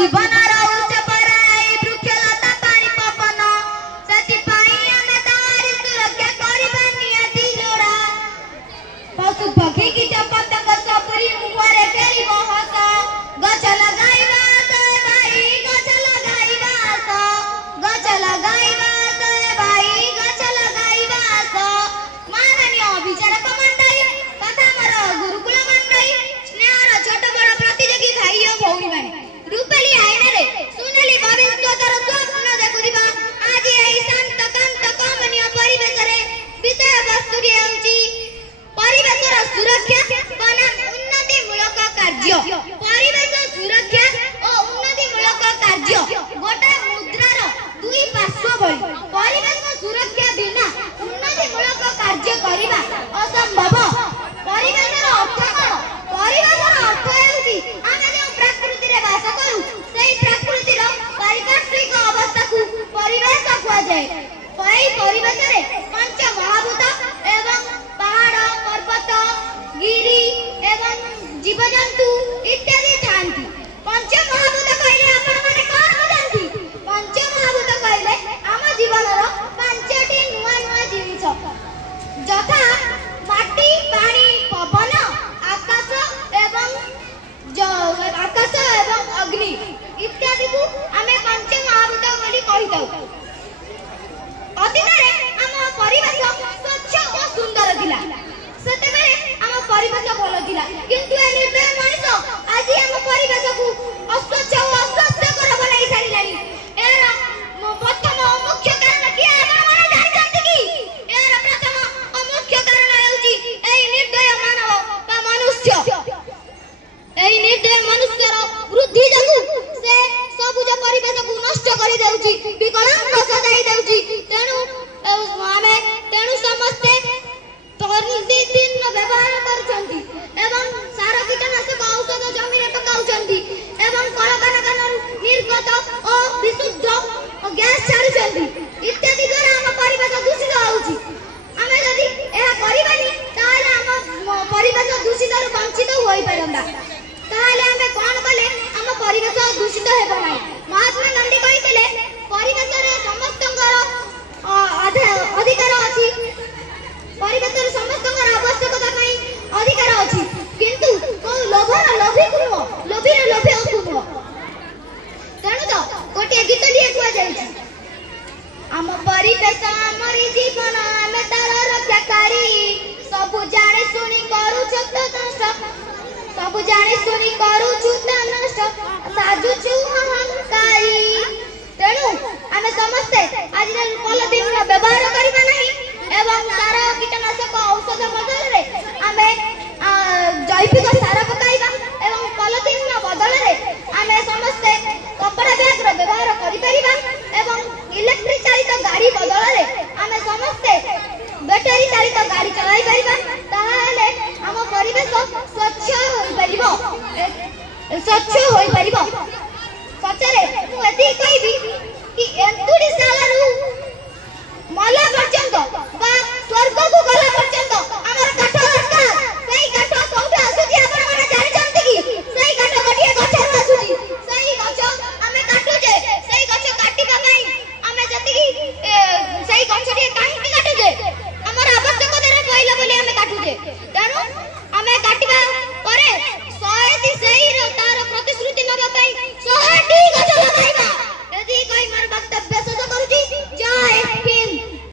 जीवन उच्च पराई वृक्षलता पानी पवन से सुरक्षा करवा नियति लोड़ा पशु पक्षी की चपतक सपुरी मुहरे फेरी हस गछ लगाइबा भाई गछ लगाइबा गछ लगाइबा भाई गछ लगाइबा माननीय विचारक मंडली तथा मोर गुरुकुल मंडली स्नेहर छोट बड़ प्रतियोगी भाई और भौणी माने रूपेली आईन रे सुनेली भविष्यतर स्वप्न देखुदिबा आज एही शांत कांत कमनीय परिवेश रे विषय वस्तु हेउची परिवेशर सुरक्षा बनाम उन्नति मूलक कार्य परिवेश सुरक्षा और उन्नति मूलक कार्य गोटे मुद्रार दुई पार्श्व भली परिवेश सुरक्षा बिना उन्नति मूलक कार्य करिबा असंभव परिवेशर अर्थ कौन परिवेशर अर्थ हेउची आमे जे प्रकृति रे वास करू सेही प्रकृतिर पारिपार्श्विक अवस्था को परिवेश कुआ जाय पई परिवेश रे पंच महाभूत एवं पहाड़ पर्वत गिरी एवं जीवजंतु इत्यादि थांती पंच महाभूत कहले आपण माने कोन बुझंती पंच महाभूत कहले आम जीवनर पांचटी नुआ नुआ जिनिस जथा माटी पानी पवन आकाश एवं अग्नि इत्यादि को आमे पंच महाभूत बोली कहिताउ अतीत रे आम परिवेश स्वच्छ और सुंदर थिला सेते बेले आम परिवेश भलो थिला किंतु ए निर्दय मनुष्य आज आम परिवेश को अस्वच्छ और अस्वास्थ्यकर बनाई सारिलानी एरा प्रथम और मुख्य कारण कि आपण माने जानि जानते कि एरा प्रथम और मुख्य कारण हेउची एई निर्दय मानव बा मनुष्य एई निर्दय मनुष्यर वृद्धि जगु से सबुज परिवेश को नष्ट करि देउची विकलांग सजाई देउची तेनु आमे तेनु समस्ते दिन व्यवहार करछंती एवं सार कीटनाशक औषध जमी रे पकाउछंती एवं कलकारखाना निर्गत और विशुद्ध गैस छाड़ुछंती इत्यादि द्वारा हम परिवेश दूषित होउची आमे जदी एहा करिबानी ताले हम परिवेश दूषित रु वंचित होई परंदा ताले आमे कोन कले हम परिवेश दूषित हेबो नै महात्मा गांधी कहितले परिवेश रे समस्तंकर अधिकार अछि परिवेशर समस्तंकर आवश्यकता पई अधिकार अछि किंतु को लोभर लोभी कुनो लोभीर लोभी कुनो तेणु तो गोटे गीत लिये कुआ जायछि आम परिवेश हमरी जीवन आमे तार रक्षाकारी सब जाने सुनी करू छत नष्ट सब जाने सुनी करू छत नष्ट साजु छु अहंकारी तेणु आमे समस्ते आज पॉलिथिन रो व्यवहार करिबा नहीं एवं सार कीटनाशक औषध बदल रे आमे जैविक सार पकाइबा एवं पॉलिथिन बदल रे आमे समस्ते कपड़ा बैग रो व्यवहार करि परिबा एवं इलेक्ट्रिक चालित गाड़ी बदल रे आमे समस्ते बैटरी चालित गाड़ी चलाई परिबा ताहाले हम परिवेश स्वच्छ होई परिबो स्वच्छ होई परिबो सचरे मु एति कहबी कि एंतुडी सालरू मला पर्यंत बा स्वर्ग को गला पर्यंत